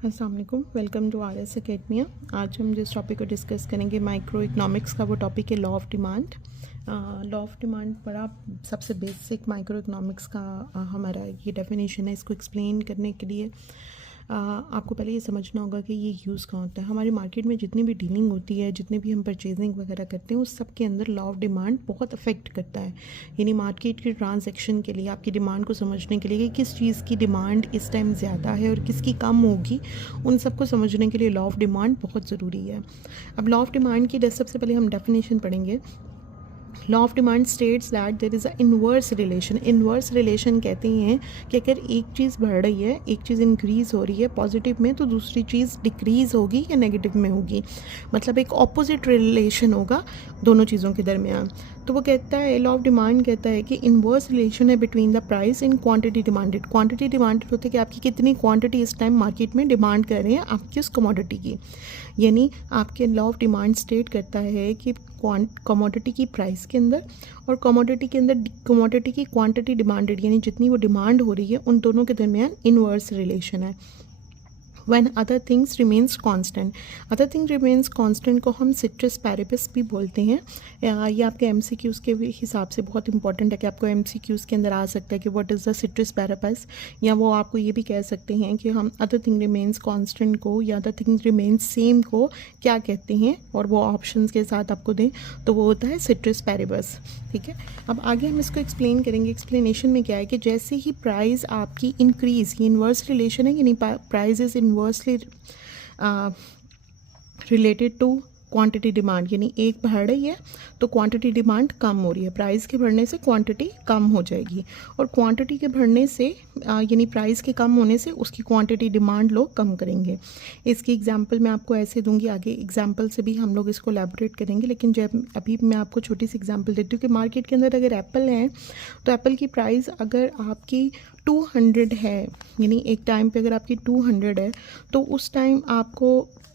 अस्सलाम वालेकुम, welcome to R S Academia. आज हम जिस टॉपिक को डिस्कस करेंगे माइक्रो इकोनॉमिक्स का, वो टॉपिक है law of demand. Law of demand बड़ा सबसे बेसिक माइक्रो इकोनॉमिक्स का हमारा ये डेफिनेशन है। इसको एक्सप्लेन करने के लिए आपको पहले ये समझना होगा कि ये यूज़ कहाँ होता है। हमारी मार्केट में जितनी भी डीलिंग होती है, जितने भी हम परचेजिंग वगैरह करते हैं, उस सब के अंदर लॉ ऑफ डिमांड बहुत अफेक्ट करता है। यानी मार्केट की ट्रांजैक्शन के लिए, आपकी डिमांड को समझने के लिए कि किस चीज़ की डिमांड इस टाइम ज़्यादा है और किसकी कम होगी, उन सबको समझने के लिए लॉ ऑफ डिमांड बहुत ज़रूरी है। अब लॉ ऑफ डिमांड की सबसे पहले हम डेफिनेशन पढ़ेंगे। Law of demand states that there is a inverse relation. Inverse relation कहते हैं कि अगर एक चीज़ बढ़ रही है, एक चीज़ इंक्रीज़ हो रही है पॉजिटिव में, तो दूसरी चीज़ डिक्रीज़ होगी या नेगेटिव में होगी। मतलब एक ऑपोजिट रिलेशन होगा दोनों चीज़ों के दरमियान। तो वो कहता है, लॉ ऑफ डिमांड कहता है कि इन्वर्स रिलेशन है between the price in quantity demanded. Quantity demanded होते हैं कि आपकी कितनी क्वांटिटी इस टाइम मार्केट में डिमांड कर रहे हैं आपकी उस कमोडिटी की। यानी आपके लॉ ऑफ डिमांड स्टेट करता है कि कमोडिटी की प्राइस के अंदर और कमोडिटी के अंदर कमोडिटी की क्वांटिटी डिमांडेड, यानी जितनी वो डिमांड हो रही है, उन दोनों के दरमियान इन्वर्स रिलेशन है। When other things remains constant, other thing remains constant को हम सिट्रस पैरिबस भी बोलते हैं। ये आपके एमसीक्यूज़ के भी हिसाब से बहुत इंपॉर्टेंट है कि आपको एमसीक्यूज़ के अंदर आ सकता है कि what is the citrus paribus, या वो आपको ये भी कह सकते हैं कि हम अदर थिंग रिमेन्स कांस्टेंट को या अदर थिंग रिमेन्स सेम को क्या कहते हैं, और वो ऑप्शंस के साथ आपको दें तो वो होता है सिट्रस पैरिबस। ठीक है, अब आगे हम इसको एक्सप्लेन करेंगे। एक्सप्लेनेशन में क्या है कि जैसे ही प्राइस आपकी इंक्रीज़, ये इन्वर्स रिलेशन है, यानी price is inversely related to quantity demand. यानी एक बढ़ रही है तो क्वांटिटी डिमांड कम हो रही है। प्राइस के बढ़ने से क्वांटिटी कम हो जाएगी, और क्वांटिटी के बढ़ने से यानी प्राइस के कम होने से उसकी क्वांटिटी डिमांड लोग कम करेंगे। इसकी एग्जांपल मैं आपको ऐसे दूंगी, आगे एग्जांपल से भी हम लोग इसको एलैबोरेट करेंगे, लेकिन जब अभी मैं आपको छोटी सी एग्जांपल देती हूँ कि मार्केट के अंदर अगर एप्पल है तो एप्पल की प्राइस अगर आपकी 200 है, यानी एक टाइम पे अगर आपकी 200 है, तो उस टाइम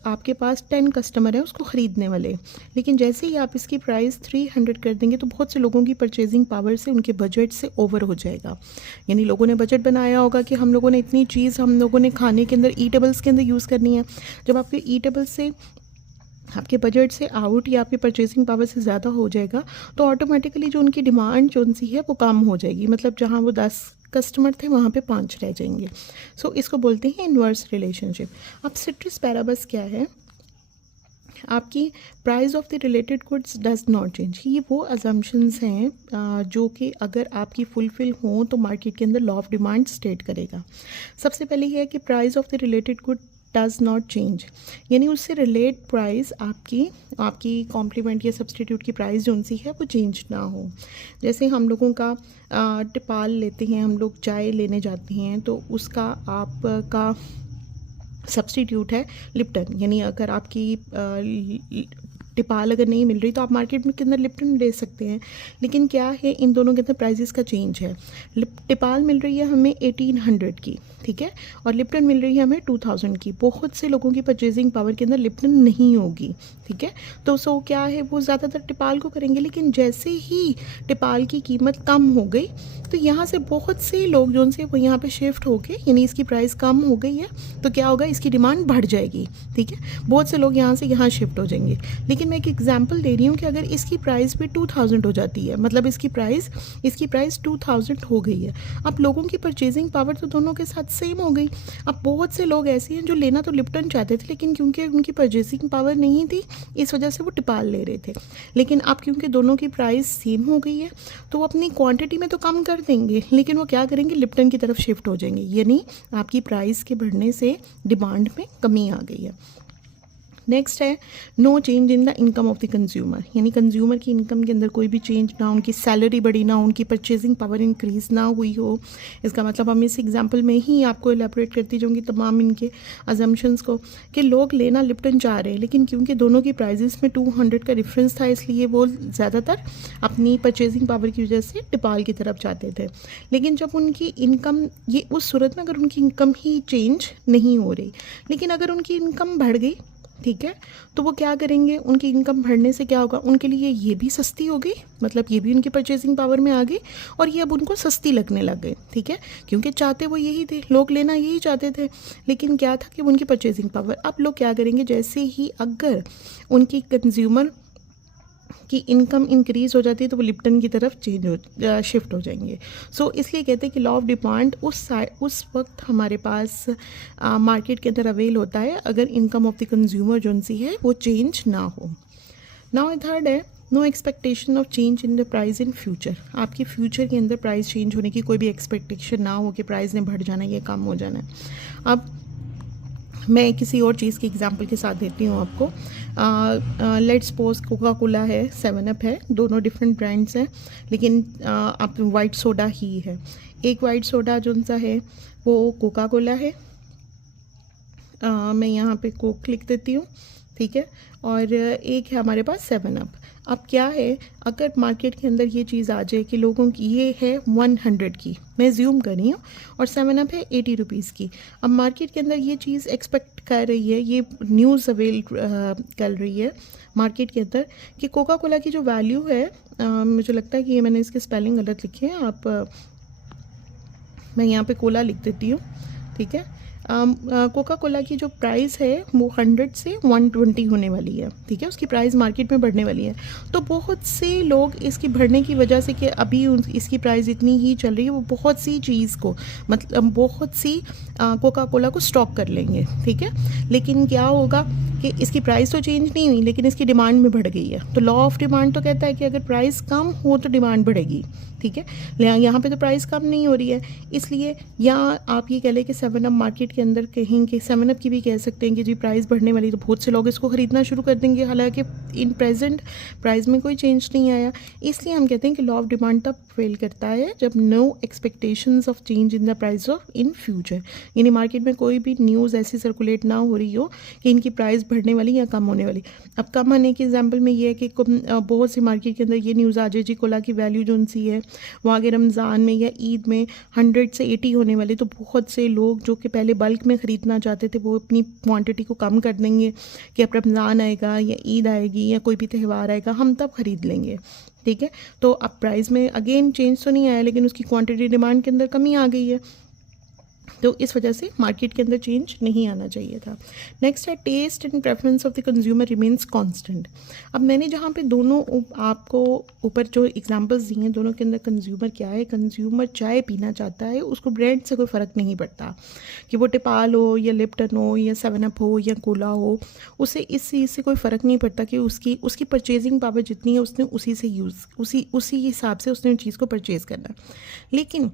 आपके पास 10 कस्टमर है उसको ख़रीदने वाले। लेकिन जैसे ही आप इसकी प्राइस 300 कर देंगे तो बहुत से लोगों की परचेजिंग पावर से, उनके बजट से ओवर हो जाएगा। यानी लोगों ने बजट बनाया होगा कि हम लोगों ने इतनी चीज़ हम लोगों ने खाने के अंदर, ईटेबल्स के अंदर यूज़ करनी है। जब आपके ईटेबल्स से आपके बजट से आउट या आपकी परचेसिंग पावर से ज़्यादा हो जाएगा तो ऑटोमेटिकली जो उनकी डिमांड जो उनसी है वो कम हो जाएगी। मतलब जहाँ वो 10 कस्टमर थे वहाँ पे 5 रह जाएंगे। सो इसको बोलते हैं इन्वर्स रिलेशनशिप। अब सिट्रस पैराबस क्या है? आपकी price of the related goods does not change. ये वो अजम्पशंस हैं जो कि अगर आपकी फुलफिल हों तो मार्केट के अंदर लॉ ऑफ डिमांड स्टेट करेगा। सबसे पहले ये है कि price of the related good does not change, यानी उससे रिलेट प्राइस आपकी कॉम्प्लीमेंट या सब्सटीट्यूट की प्राइस जो उनसी है वो चेंज ना हो। जैसे हम लोगों का टिपाल लेते हैं, हम लोग चाय लेने जाते हैं तो उसका आपका सब्सटीट्यूट है लिप्टन। यानी अगर आपकी टिपाल अगर नहीं मिल रही तो आप मार्केट में के अंदर लिप्टन ले सकते हैं। लेकिन क्या है, इन दोनों के अंदर प्राइजेस का चेंज है। टिपाल मिल रही है हमें 1800 की, ठीक है, और लिप्टन मिल रही है हमें 2000 की। बहुत से लोगों की परचेजिंग पावर के अंदर लिप्टन नहीं होगी, ठीक है, तो सो क्या है, वो ज़्यादातर टिपाल को करेंगे। लेकिन जैसे ही टिपाल की कीमत कम हो गई तो यहाँ से बहुत से लोग जो उनसे वो यहाँ पे शिफ्ट हो गए, यानी इसकी प्राइस कम हो गई है तो क्या होगा, इसकी डिमांड बढ़ जाएगी। ठीक है, बहुत से लोग यहाँ से यहाँ शिफ्ट हो जाएंगे। लेकिन मैं एक एग्जांपल दे रही हूँ कि अगर इसकी प्राइस भी 2000 हो जाती है, मतलब इसकी प्राइस 2000 हो गई है, अब लोगों की परचेजिंग पावर तो दोनों के साथ सेम हो गई। अब बहुत से लोग ऐसे हैं जो लेना तो लिप्टन चाहते थे, लेकिन क्योंकि उनकी परचेजिंग पावर नहीं थी इस वजह से वो टिपाल ले रहे थे। लेकिन अब क्योंकि दोनों की प्राइस सेम हो गई है तो वो अपनी क्वांटिटी में तो कम कर देंगे, लेकिन वो क्या करेंगे, लिप्टन की तरफ शिफ्ट हो जाएंगे। यानी आपकी प्राइस के बढ़ने से डिमांड में कमी आ गई है। नेक्स्ट है no change in the income of the consumer, यानी कंज्यूमर की इनकम के अंदर कोई भी चेंज ना, उनकी सैलरी बढ़ी ना, उनकी परचेजिंग पावर इंक्रीज ना हुई हो। इसका मतलब हम इस एग्जांपल में ही आपको एलैबोरेट करती जाऊंगी तमाम इनके अजम्पशंस को, कि लोग लेना लिप्टन चाह रहे हैं, लेकिन क्योंकि दोनों की प्राइजेस में 200 का डिफरेंस था इसलिए वो ज़्यादातर अपनी परचेजिंग पावर की वजह से टिपाल की तरफ जाते थे। लेकिन जब उनकी इनकम, ये उस सूरत में अगर उनकी इनकम ही चेंज नहीं हो रही, लेकिन अगर उनकी इनकम बढ़ गई ठीक है, तो वो क्या करेंगे, उनकी इनकम बढ़ने से क्या होगा, उनके लिए ये भी सस्ती हो गई, मतलब ये भी उनकी परचेजिंग पावर में आ गई और ये अब उनको सस्ती लगने लग गई। ठीक है, क्योंकि चाहते वो यही थे, लोग लेना यही चाहते थे, लेकिन क्या था कि उनकी परचेजिंग पावर, अब लोग क्या करेंगे, जैसे ही अगर उनकी कंज्यूमर कि इनकम इंक्रीज़ हो जाती है तो वो लिप्टन की तरफ शिफ्ट हो जाएंगे। सो इसलिए कहते हैं कि लॉ ऑफ डिमांड उस वक्त हमारे पास मार्केट के अंदर अवेल होता है अगर इनकम ऑफ द कंज्यूमर जो सी है वो चेंज ना हो। नाउ थर्ड है no expectation of change in the price in future. आपकी फ्यूचर के अंदर प्राइस चेंज होने की कोई भी एक्सपेक्टेशन ना हो कि प्राइस ने बढ़ जाना है, ये कम हो जाना है। अब मैं किसी और चीज़ की एग्जांपल के साथ देती हूँ आपको। लेट्स सपोज कोका कोला है, 7 अप है, दोनों डिफरेंट ब्रांड्स हैं, लेकिन आप वाइट सोडा ही है। एक वाइट सोडा जो सा है वो कोका कोला है, मैं यहाँ पे कोक लिख देती हूँ, ठीक है, और एक है हमारे पास 7 अप। अब क्या है, अगर मार्केट के अंदर ये चीज़ आ जाए कि लोगों की ये है 100 की, मैं ज़्यूम कर रही हूँ, और 7 अप है 80 रुपीज़ की। अब मार्केट के अंदर ये चीज़ एक्सपेक्ट कर रही है, ये न्यूज़ अवेल कर रही है मार्केट के अंदर कि कोका कोला की जो वैल्यू है, मुझे लगता है कि ये मैंने इसके स्पेलिंग गलत लिखे हैं, मैं यहाँ पे कोला लिख देती हूँ, ठीक है। कोका कोला की जो प्राइस है वो 100 से 120 होने वाली है, ठीक है, उसकी प्राइस मार्केट में बढ़ने वाली है। तो बहुत से लोग इसकी बढ़ने की वजह से कि अभी इसकी प्राइस इतनी ही चल रही है, वो बहुत सी चीज़ को, मतलब बहुत सी कोका कोला को स्टॉक कर लेंगे, ठीक है। लेकिन क्या होगा कि इसकी प्राइस तो चेंज नहीं हुई, लेकिन इसकी डिमांड में बढ़ गई है। तो लॉ ऑफ डिमांड तो कहता है कि अगर प्राइस कम हो तो डिमांड बढ़ेगी, ठीक है। यहाँ पे तो प्राइस कम नहीं हो रही है, इसलिए या आप ये कह लें कि 7 अप मार्केट के अंदर कहीं कि 7 अप की भी कह सकते हैं कि जी प्राइस बढ़ने वाली, तो बहुत से लोग इसको ख़रीदना शुरू कर देंगे, हालांकि इन प्रेजेंट प्राइस में कोई चेंज नहीं आया। इसलिए हम कहते हैं कि लॉ ऑफ डिमांड तब फेल करता है जब no expectations of change in the price of in future, यानी मार्केट में कोई भी न्यूज़ ऐसी सर्कुलेट ना हो रही हो कि इनकी प्राइस बढ़ने वाली या कम होने वाली। अब कम होने के एग्जाम्पल में ये है कि बहुत सी मार्केट के अंदर ये न्यूज़ आ जाए जी कोला की वैल्यू जो सी है वो आगे रमज़ान में या ईद में 100 से 80 होने वाले, तो बहुत से लोग जो कि पहले बल्क में ख़रीदना चाहते थे वो अपनी क्वांटिटी को कम कर देंगे कि अब रमज़ान आएगा या ईद आएगी या कोई भी त्यौहार आएगा, हम तब ख़रीद लेंगे, ठीक है। तो अब प्राइस में अगेन चेंज तो नहीं आया, लेकिन उसकी क्वांटिटी डिमांड के अंदर कमी आ गई है, तो इस वजह से मार्केट के अंदर चेंज नहीं आना चाहिए था। नेक्स्ट है test and preference of the consumer remains constant. अब मैंने जहाँ पे दोनों आपको ऊपर जो एग्जांपल्स दिए हैं, दोनों के अंदर कंज्यूमर क्या है, कंज्यूमर चाय पीना चाहता है, उसको ब्रांड से कोई फ़र्क नहीं पड़ता कि वो टिपाल हो या लिप्टन हो या 7 अप हो या कोला हो, उसे इस चीज़ से कोई फ़र्क नहीं पड़ता कि उसकी परचेजिंग पावर जितनी है उसने उसी से उसी हिसाब से उसने उस चीज़ को परचेज़ करना। लेकिन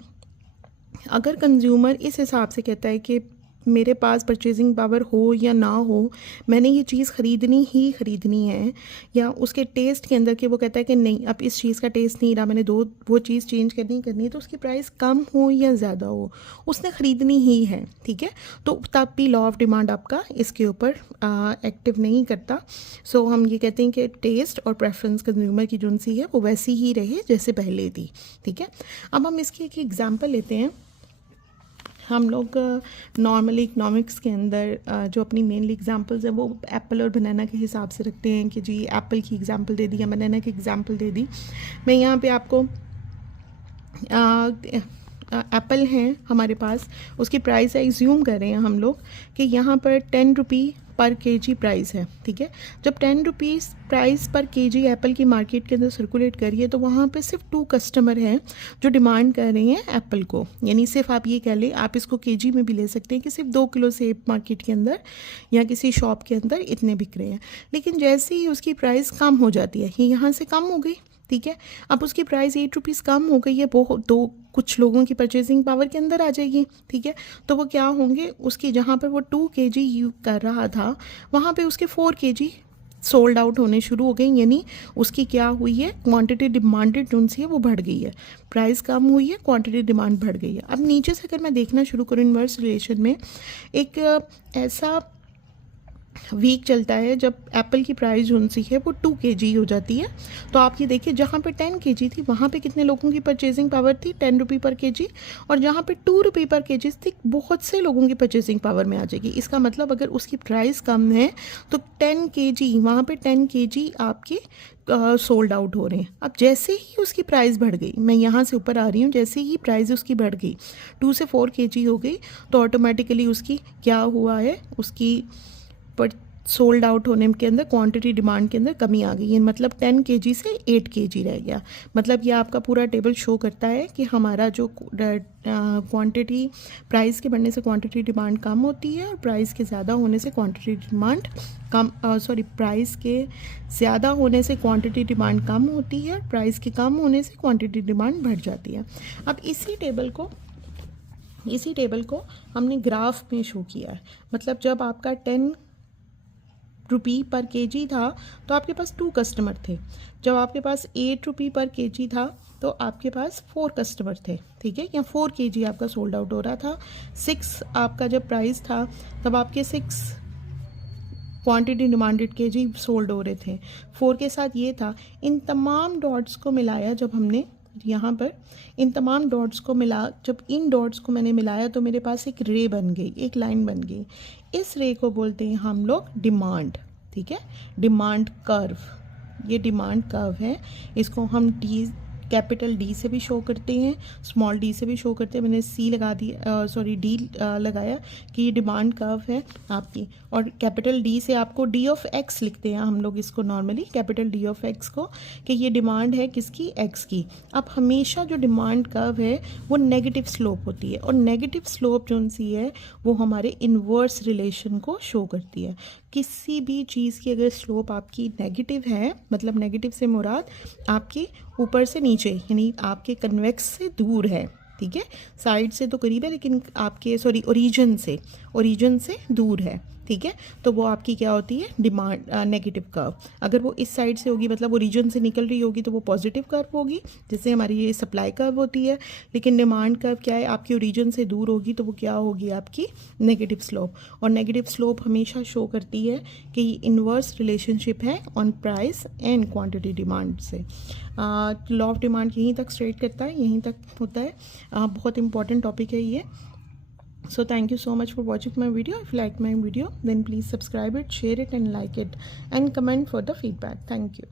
अगर कंज्यूमर इस हिसाब से कहता है कि मेरे पास परचेजिंग पावर हो या ना हो, मैंने ये चीज़ ख़रीदनी ही ख़रीदनी है, या उसके टेस्ट के अंदर कि वो कहता है कि नहीं अब इस चीज़ का टेस्ट नहीं रहा, मैंने वो चीज़ चेंज करनी है, तो उसकी प्राइस कम हो या ज़्यादा हो उसने ख़रीदनी ही है, ठीक है। तो तब भी लॉ ऑफ डिमांड आपका इसके ऊपर एक्टिव नहीं करता। सो हम ये कहते हैं कि टेस्ट और प्रेफरेंस कंज्यूमर की जो सी है वो वैसी ही रहे जैसे पहले थी, ठीक है। अब हम इसकी एक एग्ज़ाम्पल लेते हैं। हम लोग नॉर्मली इकनॉमिक्स के अंदर जो अपनी मेनली एग्जांपल्स हैं वो एप्पल और बनाना के हिसाब से रखते हैं कि जी एप्पल की एग्जांपल दे दी या बनाना की एग्जांपल दे दी। मैं यहाँ पे आपको एप्पल हैं हमारे पास, उसकी प्राइस एज्यूम कर रहे हैं हम लोग कि यहाँ पर 10 रुपये पर केजी प्राइस है, ठीक है। जब 10 रुपीज़ प्राइस पर केजी एप्पल की मार्केट के अंदर सर्कुलेट करिए तो वहाँ पे सिर्फ 2 कस्टमर हैं जो डिमांड कर रहे हैं एप्पल को, यानी सिर्फ आप ये कह लें, आप इसको केजी में भी ले सकते हैं कि सिर्फ 2 किलो सेब मार्केट के अंदर या किसी शॉप के अंदर इतने बिक रहे हैं। लेकिन जैसे ही उसकी प्राइस कम हो जाती है, ये यहाँ से कम हो गई, ठीक है, अब उसकी प्राइस 8 रुपीज़ कम हो गई है, कुछ लोगों की परचेजिंग पावर के अंदर आ जाएगी, ठीक है। तो वो क्या होंगे, उसकी जहाँ पर वो 2 केजी यूज कर रहा था वहाँ पे उसके 4 केजी सोल्ड आउट होने शुरू हो गई, यानी उसकी क्या हुई है, क्वांटिटी डिमांडेड जो सी है वो बढ़ गई है, प्राइस कम हुई है, क्वांटिटी डिमांड बढ़ गई है। अब नीचे से अगर मैं देखना शुरू करूँ इन्वर्स रिलेशन में, एक ऐसा वीक चलता है, जब एप्पल की प्राइस जो सी है वो 2 kg हो जाती है। तो आप ये देखिए, जहाँ पे 10 kg थी वहाँ पे कितने लोगों की परचेजिंग पावर थी, 10 रुपये पर kg, और जहाँ पे 2 रुपये पर kg थी बहुत से लोगों की परचेजिंग पावर में आ जाएगी। इसका मतलब अगर उसकी प्राइस कम है तो 10 kg वहाँ पे 10 kg आपके सोल्ड आउट हो रहे हैं। अब जैसे ही उसकी प्राइस बढ़ गई, मैं यहाँ से ऊपर आ रही हूँ, जैसे ही प्राइस उसकी बढ़ गई 2 से 4 kg हो गई, तो ऑटोमेटिकली उसकी क्या हुआ है, उसकी पर सोल्ड आउट होने के अंदर क्वांटिटी डिमांड के अंदर कमी आ गई है। मतलब 10 kg से 8 kg रह गया। मतलब ये आपका पूरा टेबल शो करता है कि हमारा जो क्वांटिटी, प्राइस के बढ़ने से क्वांटिटी डिमांड कम होती है, और प्राइस के ज़्यादा होने से क्वांटिटी डिमांड प्राइस के ज़्यादा होने से क्वांटिटी डिमांड कम होती है, और प्राइस के कम होने से क्वांटिटी डिमांड बढ़ जाती है। अब इसी टेबल को हमने ग्राफ में शो किया है। मतलब जब आपका 10 रुपये पर kg था तो आपके पास 2 कस्टमर थे। जब आपके पास 8 रुपये पर kg था तो आपके पास 4 कस्टमर थे, ठीक है, या 4 kg आपका सोल्ड आउट हो रहा था। 6 आपका जब प्राइस था तब आपके 6 क्वांटिटी डिमांडेड kg सोल्ड हो रहे थे। 4 के साथ ये था। इन तमाम डॉट्स को मिलाया जब हमने यहाँ पर, इन तमाम डॉट्स को जब इन डॉट्स को मैंने मिलाया तो मेरे पास एक रे बन गई, एक लाइन बन गई। इस रे को बोलते हैं हम लोग डिमांड, ठीक है, डिमांड कर्व। ये डिमांड कर्व है। इसको हम कैपिटल डी से भी शो करते हैं, स्मॉल डी से भी शो करते हैं। मैंने सी लगा दी, डी लगाया कि ये डिमांड कर्व है आपकी। और कैपिटल डी से आपको डी ऑफ एक्स लिखते हैं हम लोग इसको normally, capital D of x को, कि ये डिमांड है किसकी, एक्स की। अब हमेशा जो डिमांड कर्व है वो नेगेटिव स्लोप होती है, और नेगेटिव स्लोप जो सी है वो हमारे इन्वर्स रिलेशन को शो करती है। किसी भी चीज़ की अगर स्लोप आपकी नेगेटिव है, मतलब नेगेटिव से मुराद आपकी ऊपर से नीचे, यानी आपके कन्वेक्स से दूर है, ठीक है, साइड से तो करीब है लेकिन आपके ओरिजिन से दूर है, ठीक है, तो वो आपकी क्या होती है, डिमांड नेगेटिव कर्व। अगर वो इस साइड से होगी, मतलब ओरिजिन से निकल रही होगी, तो वो पॉजिटिव कर्व होगी, जिससे हमारी ये सप्लाई कर्व होती है। लेकिन डिमांड कर्व क्या है, आपकी ओरिजिन से दूर होगी, तो वो क्या होगी, आपकी नेगेटिव स्लोप। और नेगेटिव स्लोप हमेशा शो करती है कि इन्वर्स रिलेशनशिप है on price and quantity demand से। लॉ ऑफ डिमांड यहीं तक स्ट्रेट करता है, यहीं तक होता है। बहुत इंपॉर्टेंट टॉपिक है ये। So thank you so much for watching my video. If you like my video, then please subscribe it, share it and like it, and comment for the feedback. Thank you.